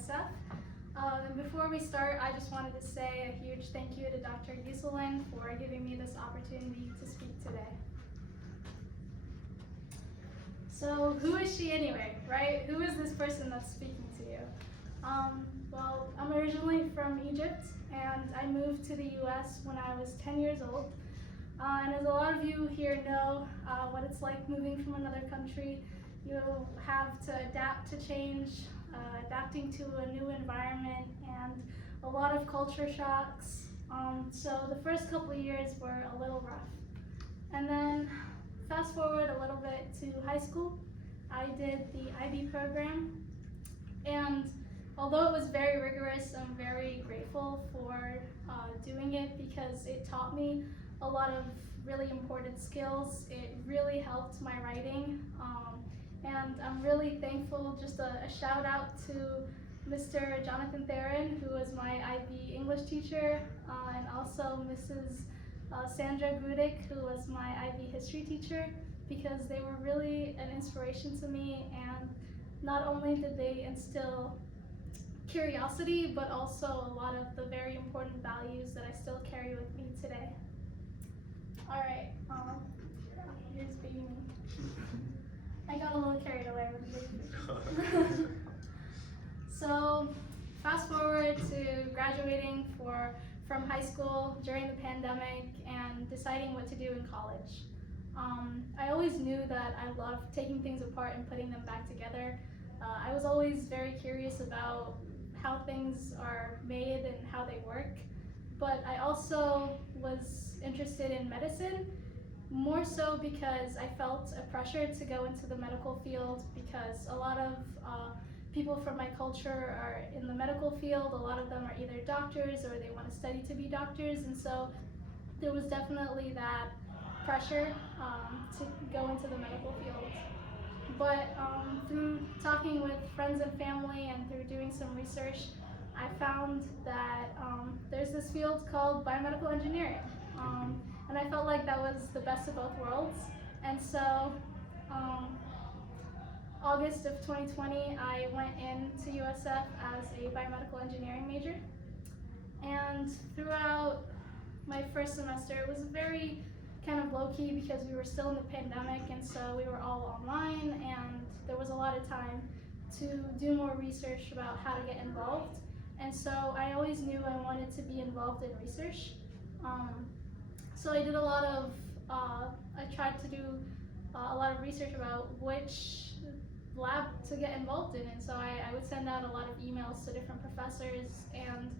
USF. And before we start, I just wanted to say a huge thank you to Dr. Yuselin for giving me this opportunity to speak today. So who is she anyway, right? Who is this person that's speaking to you? Well, I'm originally from Egypt, and I moved to the US when I was 10 years old. And as a lot of you here know what it's like moving from another country, you have to adapt to change, adapting to a new environment, and a lot of culture shocks. So the first couple of years were a little rough. And then fast forward a little bit to high school, I did the IB program, and although it was very rigorous, I'm very grateful for doing it because it taught me a lot of really important skills. It really helped my writing, and I'm really thankful. Just a shout out to Mr. Jonathan Theron, who was my IB English teacher, and also Mrs. Sandra who was my IB history teacher, because they were really an inspiration to me, and not only did they instill curiosity, but also a lot of the very important values that I still carry with me today. All right, here's baby me. I got a little carried away with baby. So fast forward to graduating from high school during the pandemic and deciding what to do in college. I always knew that I loved taking things apart and putting them back together. I was always very curious about how things are made and how they work, but I also was interested in medicine, more so because I felt a pressure to go into the medical field, because a lot of people from my culture are in the medical field. A lot of them are either doctors or they want to study to be doctors, and so there was definitely that pressure to go into the medical field. But through talking with friends and family and through doing some research, I found that there's this field called biomedical engineering, and I felt like that was the best of both worlds. And so August of 2020, I went into USF as a biomedical engineering major. And throughout my first semester, it was very kind of low-key because we were still in the pandemic, and so we were all online, and there was a lot of time to do more research about how to get involved. And so I always knew I wanted to be involved in research. So I did a lot of, I tried to do a lot of research about which lab to get involved in, and so I would send out a lot of emails to different professors, and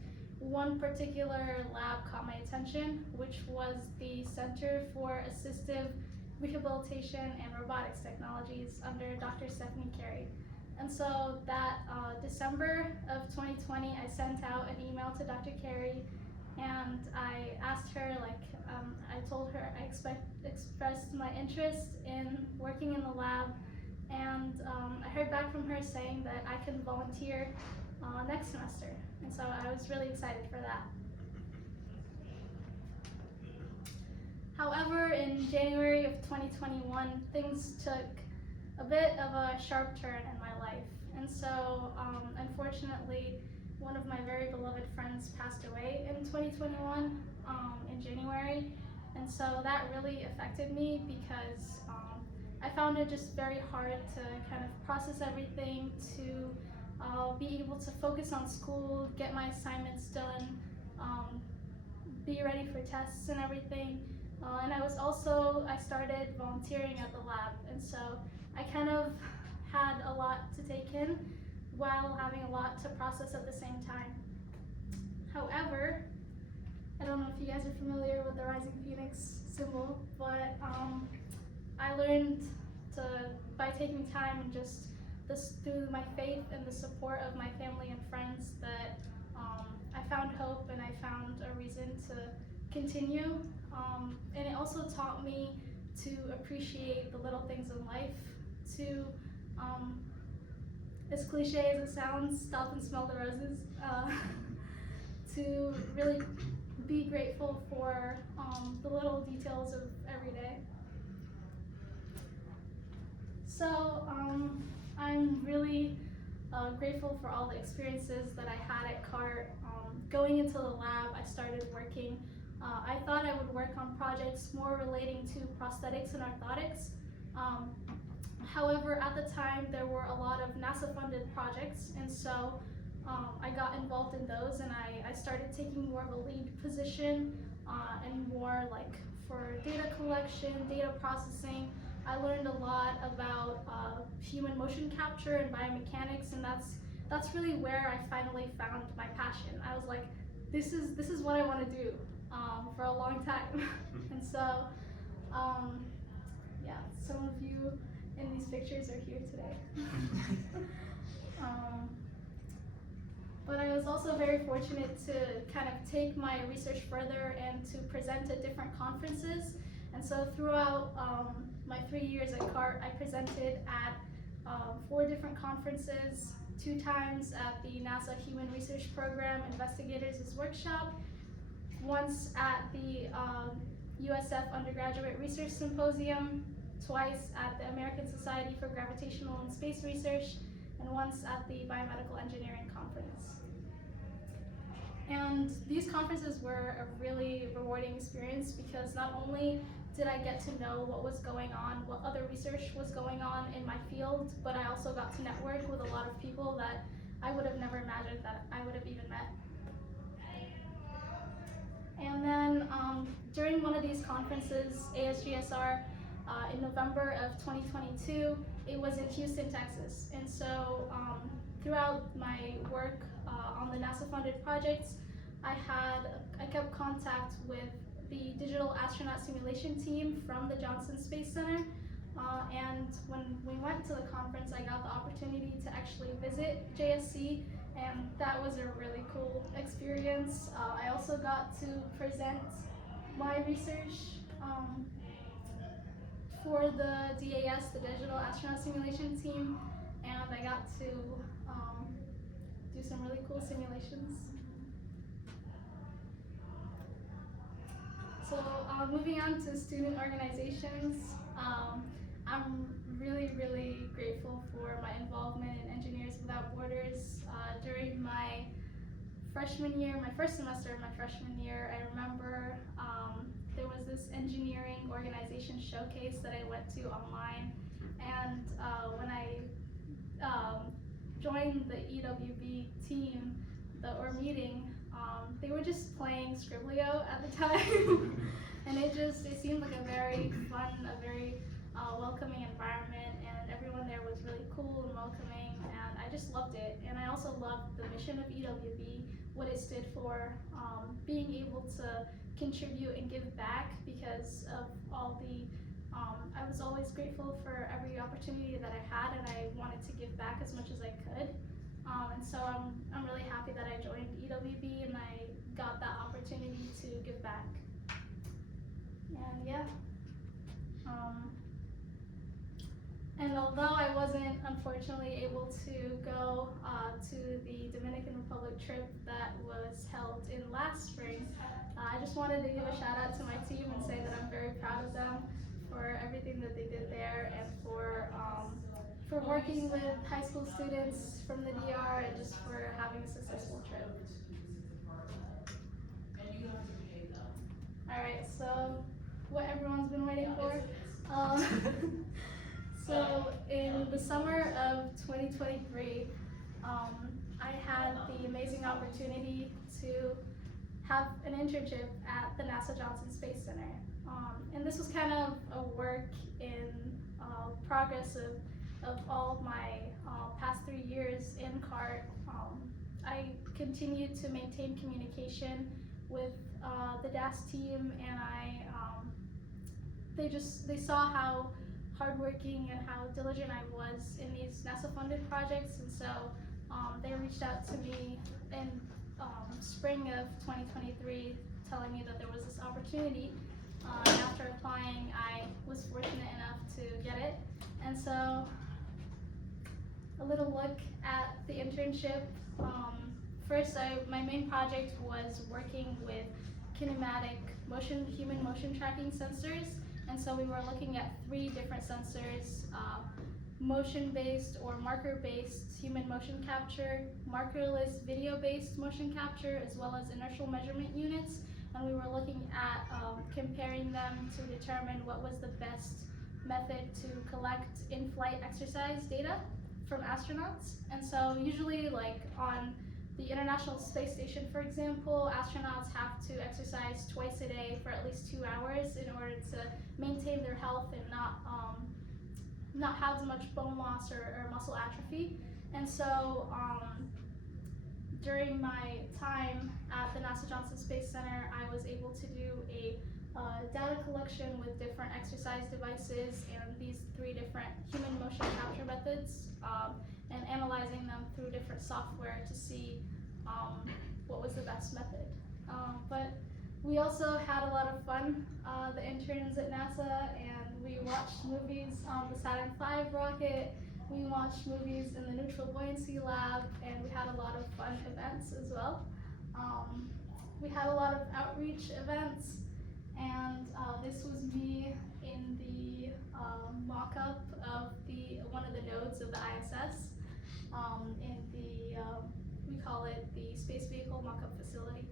one particular lab caught my attention, which was the Center for Assistive Rehabilitation and Robotics Technologies under Dr. Stephanie Carey. And so that December of 2020, I sent out an email to Dr. Carey, and I asked her, I told her I expressed my interest in working in the lab, and I heard back from her saying that I can volunteer next semester. And so I was really excited for that. However, in January of 2021, things took a bit of a sharp turn in my life. And so, unfortunately, one of my very beloved friends passed away in 2021, in January. And so that really affected me because I found it just very hard to kind of process everything, to be able to focus on school, get my assignments done, be ready for tests and everything. And I started volunteering at the lab, and so I kind of had a lot to take in while having a lot to process at the same time. However, I don't know if you guys are familiar with the Rising Phoenix symbol, but I learned by taking time and just through my faith and the support of my family and friends, that I found hope and I found a reason to continue. And it also taught me to appreciate the little things in life, to, as cliche as it sounds, stop and smell the roses, to really be grateful for the little details of every day. So I'm really grateful for all the experiences that I had at CART. Going into the lab, I started working. I thought I would work on projects more relating to prosthetics and orthotics. However, at the time, there were a lot of NASA-funded projects, and so I got involved in those, and I started taking more of a lead position and more like for data collection, data processing. I learned a lot about human motion capture and biomechanics, and that's really where I finally found my passion. I was like, this is what I want to do for a long time. And so, yeah, some of you in these pictures are here today. But I was also very fortunate to kind of take my research further and to present at different conferences. And so throughout my 3 years at CART, I presented at 4 different conferences, 2 times at the NASA Human Research Program Investigators' Workshop, once at the USF Undergraduate Research Symposium, twice at the American Society for Gravitational and Space Research, and once at the Biomedical Engineering Conference. And these conferences were a really rewarding experience because not only did I get to know what was going on, what other research was going on in my field, but I also got to network with a lot of people that I would have never imagined that I would have even met. And then during one of these conferences, ASGSR, in November of 2022, it was in Houston, Texas. And so throughout my work on the NASA-funded projects, I kept contact with the digital astronaut simulation team from the Johnson Space Center. And when we went to the conference, I got the opportunity to actually visit JSC, and that was a really cool experience. I also got to present my research for the DAS, the Digital Astronaut Simulation Team, and I got to do some really cool simulations. So moving on to student organizations, I'm really, really grateful for my involvement in Engineers Without Borders. During my freshman year, my first semester of my freshman year, I remember there was this engineering organization showcase that I went to online, and when I joined the EWB team or meeting, they were just playing Scriblio at the time, and it seemed like a very fun, a very welcoming environment, and everyone there was really cool and welcoming, and I just loved it. And I also loved the mission of EWB, what it stood for, being able to contribute and give back because of all the, I was always grateful for every opportunity that I had, and I wanted to give back as much as I could. And so I'm really happy that I joined EWB and I got that opportunity to give back. And yeah. And although I wasn't unfortunately able to go to the Dominican Republic trip that was held in last spring, I just wanted to give a shout out to my team and say that I'm very proud of them for everything that they did there, and for working with high school students from the DR, and just for having a successful trip. All right, so what everyone's been waiting for. So in the summer of 2023, I had the amazing opportunity to have an internship at the NASA Johnson Space Center. And this was kind of a work in progress of all of my past 3 years in CART. I continued to maintain communication with the DAS team, and they saw how hardworking and how diligent I was in these NASA-funded projects, and so they reached out to me in spring of 2023, telling me that there was this opportunity. And after applying, I was fortunate enough to get it. And so, a little look at the internship. First, my main project was working with kinematic human motion tracking sensors. And so we were looking at 3 different sensors, motion-based or marker-based human motion capture, markerless video-based motion capture, as well as inertial measurement units. And we were looking at comparing them to determine what was the best method to collect in-flight exercise data from astronauts. And so usually, like on the International Space Station, for example, astronauts have to exercise twice a day for at least 2 hours in order to maintain their health and not have as much bone loss or muscle atrophy. And so during my time at the NASA Johnson Space Center, I was able to do a data collection with different exercise devices and these 3 different human motion capture methods, and analyzing them through different software to see what was the best method. But we also had a lot of fun, the interns at NASA, and we watched movies on the Saturn V rocket. We watched movies in the Neutral Buoyancy Lab, and we had a lot of fun events as well. We had a lot of outreach events, and this was me in the mock-up of one of the nodes of the ISS, in the, we call it the Space Vehicle Mock-up Facility.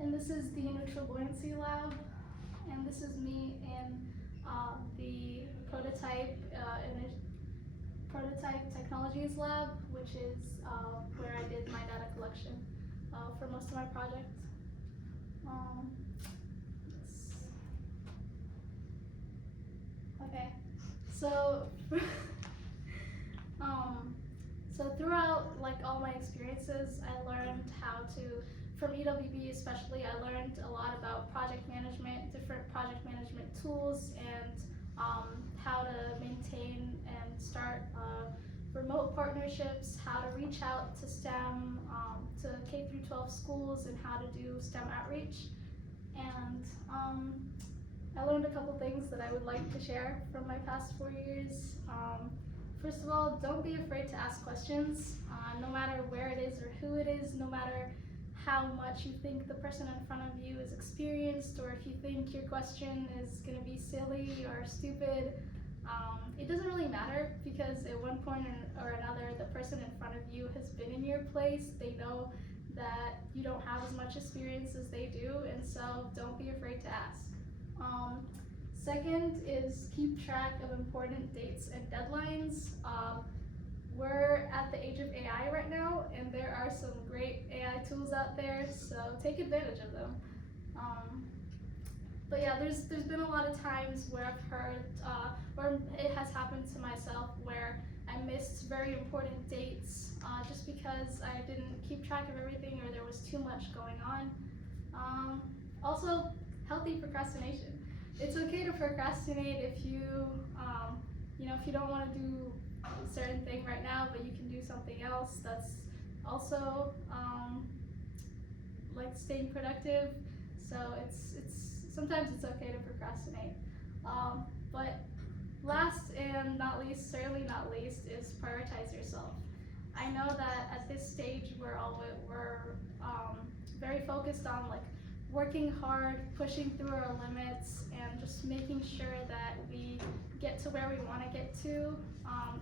And this is the Neutral Buoyancy Lab, and this is me in the Prototype Technologies Lab, which is where I did my data collection for most of my project. Okay, so so throughout like all my experiences, I learned how to, from EWB especially, I learned a lot about project management, different project management tools, and how to maintain and start remote partnerships, how to reach out to STEM, to K through 12 schools, and how to do STEM outreach. And I learned a couple things that I would like to share from my past 4 years. First of all, don't be afraid to ask questions, no matter where it is or who it is, no matter how much you think the person in front of you is experienced, or if you think your question is going to be silly or stupid. It doesn't really matter, because at one point or another, the person in front of you has been in your place. They know that you don't have as much experience as they do, and so don't be afraid to ask. Second is keep track of important dates and deadlines. We're at the age of AI right now, and there are some great AI tools out there, so take advantage of them. But yeah, there's been a lot of times where I've heard, or it has happened to myself, where I missed very important dates just because I didn't keep track of everything, or there was too much going on. Also, healthy procrastination. It's okay to procrastinate if you, if you don't want to do a certain thing right now, but you can do something else. That's also like staying productive. So sometimes it's okay to procrastinate. But last and not least, certainly not least, is prioritize yourself. I know that at this stage we're very focused on like working hard, pushing through our limits, and just making sure that we get to where we want to get to.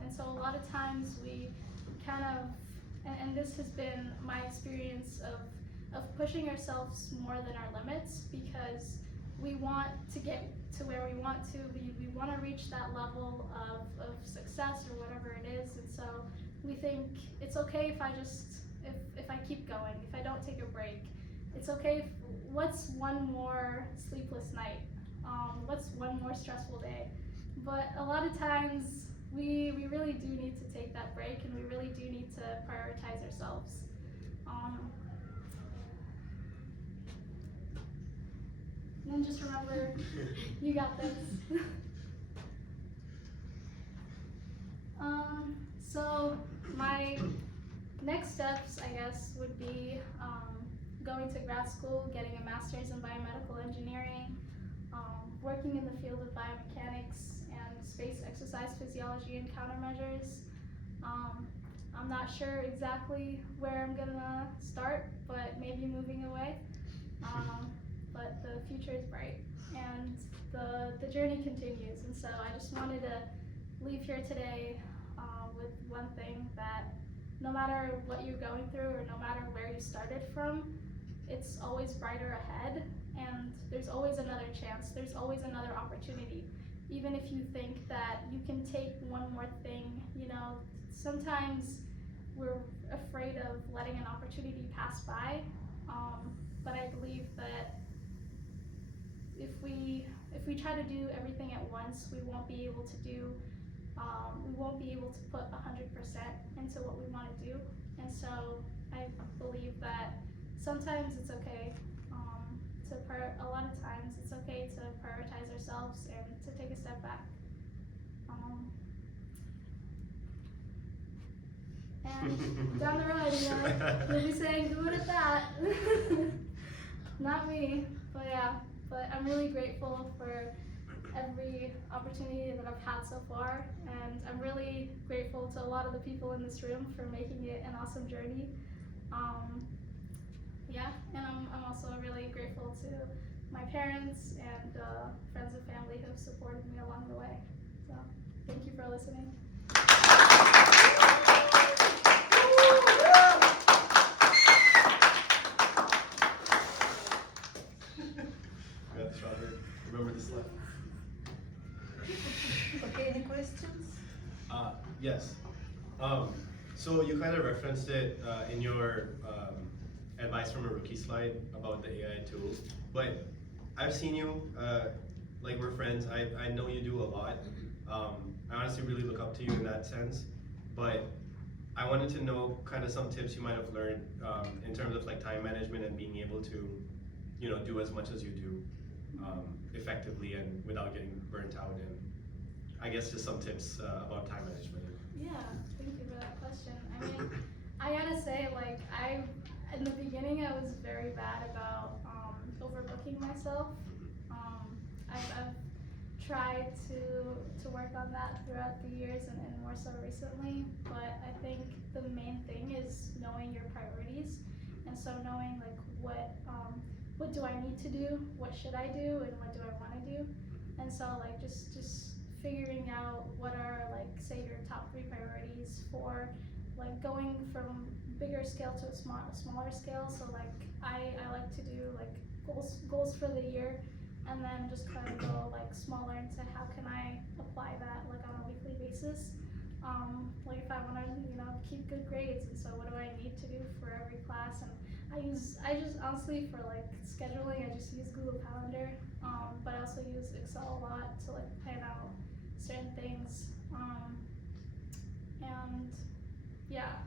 And so a lot of times we kind of, and this has been my experience of pushing ourselves more than our limits, because we want to get to where we want to. We want to reach that level of success or whatever it is. And so we think it's okay if I keep going, if I don't take a break. It's okay what's one more sleepless night? What's one more stressful day? But a lot of times we really do need to take that break, and we really do need to prioritize ourselves. And then just remember, you got this. So my next steps, I guess, would be going to grad school, getting a master's in biomedical engineering, working in the field of biomechanics and space exercise physiology and countermeasures. I'm not sure exactly where I'm gonna start, but maybe moving away. But the future is bright, and the journey continues. And so I just wanted to leave here today with one thing, that no matter what you're going through or no matter where you started from, it's always brighter ahead, and there's always another chance, there's always another opportunity. Even if you think that you can take one more thing, you know, sometimes we're afraid of letting an opportunity pass by, but I believe that if we try to do everything at once, we won't be able to do we won't be able to put 100% into what we want to do. And so I believe that sometimes it's okay a lot of times it's okay to prioritize ourselves and to take a step back. And down the road, you know, you'll be saying, who would have thought? Not me, but yeah. But I'm really grateful for every opportunity that I've had so far, and I'm really grateful to a lot of the people in this room for making it an awesome journey. Yeah, and I'm also really grateful to my parents and friends and family who have supported me along the way. So thank you for listening. Got the strawberry. Remember this left. Okay, any questions? Yes. So you kind of referenced it in your advice from a rookie slide about the AI tools, but I've seen you, like we're friends, I know you do a lot. I honestly really look up to you in that sense, but I wanted to know kind of some tips you might have learned in terms of like time management and being able to, you know, do as much as you do effectively and without getting burnt out, and I guess just some tips about time management. Yeah, thank you for that question. I mean, I gotta say, like, in the beginning, I was very bad about overbooking myself. I've tried to work on that throughout the years and more so recently, but I think the main thing is knowing your priorities, and so knowing like what do I need to do, what should I do, and what do I want to do, and so like just figuring out what are like say your top 3 priorities for like going from bigger scale to a smaller scale. So like I like to do like goals for the year, and then just kind of go like smaller into how can I apply that like on a weekly basis. Like if I want to, you know, keep good grades, and so what do I need to do for every class? And I just honestly for like scheduling, I just use Google Calendar, but I also use Excel a lot to like plan out certain things. And yeah,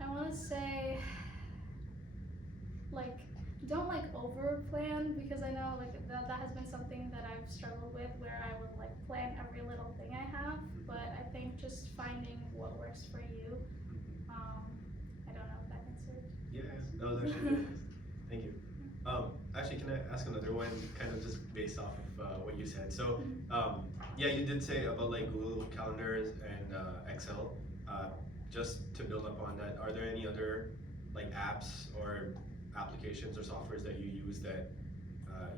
I want to say like don't like over plan, because I know like that has been something that I've struggled with, where I would like plan every little thing I have, but I think just finding what works for you. I don't know if that answered. Yeah, that was actually good. Thank you. Actually, can I ask another one, kind of just based off of what you said? So, yeah, you did say about like Google Calendars and Excel. Just to build up on that, are there any other like apps or applications or softwares that you use that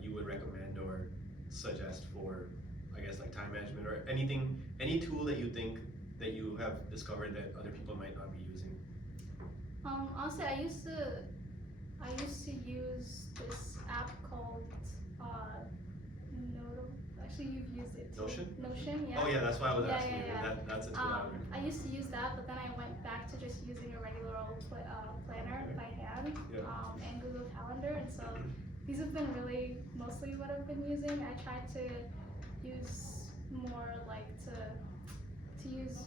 you would recommend or suggest for, I guess, like time management, or anything, any tool that you think that you have discovered that other people might not be using? Honestly, I used to use this app called Actually, you've used it too. Notion, yeah. Oh yeah, that's why I was asking you. Yeah. That's a tool I would I used to use that, but then I went back to just using a regular old planner by hand, and Google Calendar, and so these have been really mostly what I've been using. I tried to use more like to use,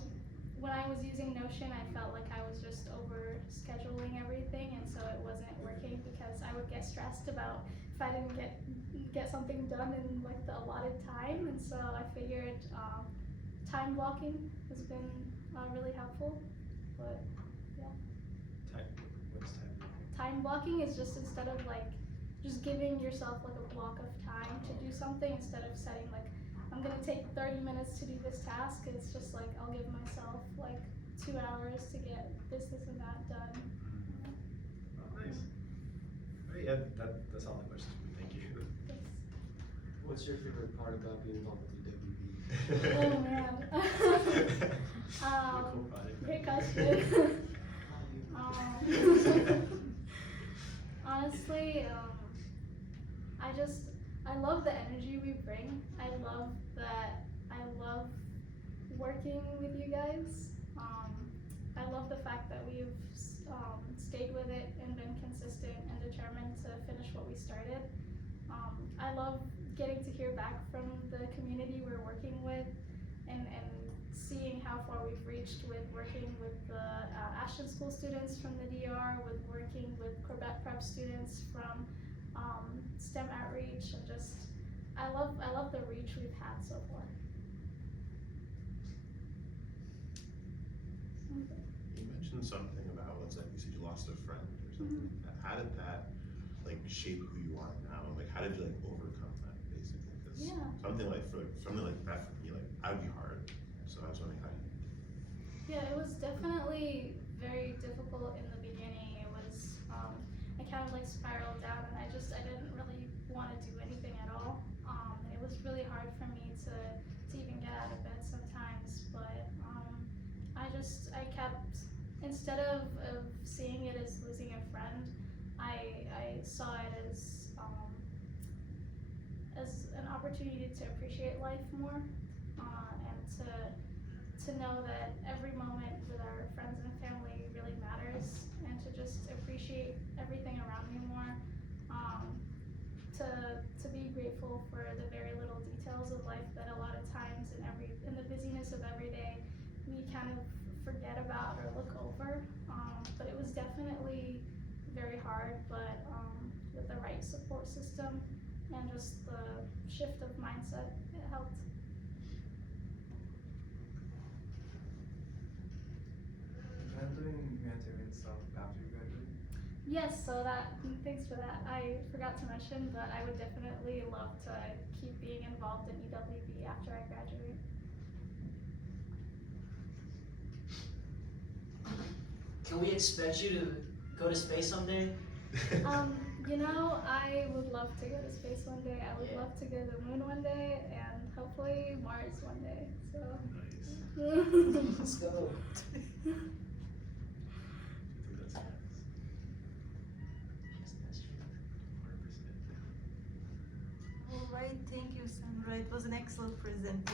when I was using Notion, I felt like I was just over scheduling everything, and so it wasn't working because I would get stressed about if I didn't get something done in like the allotted time, and so I figured time blocking has been really helpful. But yeah. What's time blocking? Time blocking is just instead of like just giving yourself like a block of time to do something, instead of setting like I'm gonna take 30 minutes to do this task, it's just like I'll give myself like 2 hours to get this and that done. Oh, nice. All right, yeah, that's all the questions. Thank you. Thanks. What's your favorite part about being involved with the WB? Oh man. Cool project. Great question. Honestly, I love the energy we bring. I love working with you guys. I love the fact that we've stayed with it and been consistent and determined to finish what we started. I love getting to hear back from the community we're working with and seeing how far we've reached with working with the Ashton School students from the DR, with working with Corbett Prep students from STEM Outreach, and just I love the reach we've had so far. You mentioned something about what's like you said you lost a friend or something like that. How did that like shape who you are now? Like how did you like overcome that basically? Because something like that for me, like that would be hard. So I was wondering how you. Yeah, it was definitely very difficult in the beginning. It was I kind of like spiraled down, and I didn't really want to do anything at all. It was really hard for me to even get out of bed sometimes, but I kept, instead of seeing it as losing a friend, I saw it as an opportunity to appreciate life more, and to know that every moment with our friends and family really matters, and to just appreciate everything around me more, to be grateful for the very little details of life that a lot of times in the busyness of every day we kind of forget about or look over. But it was definitely very hard, but with the right support system and just the shift of mindset, it helped. Doing humanitarian stuff after you graduate? Yes, so thanks for that. I forgot to mention, but I would definitely love to keep being involved in EWB after I graduate. Can we expect you to go to space someday? I would love to go to space one day. I would love to go to the moon one day, and hopefully Mars one day. So. Nice. Let's go. I think that's nice. 100%. All right, thank you, Sandra. It was an excellent presentation.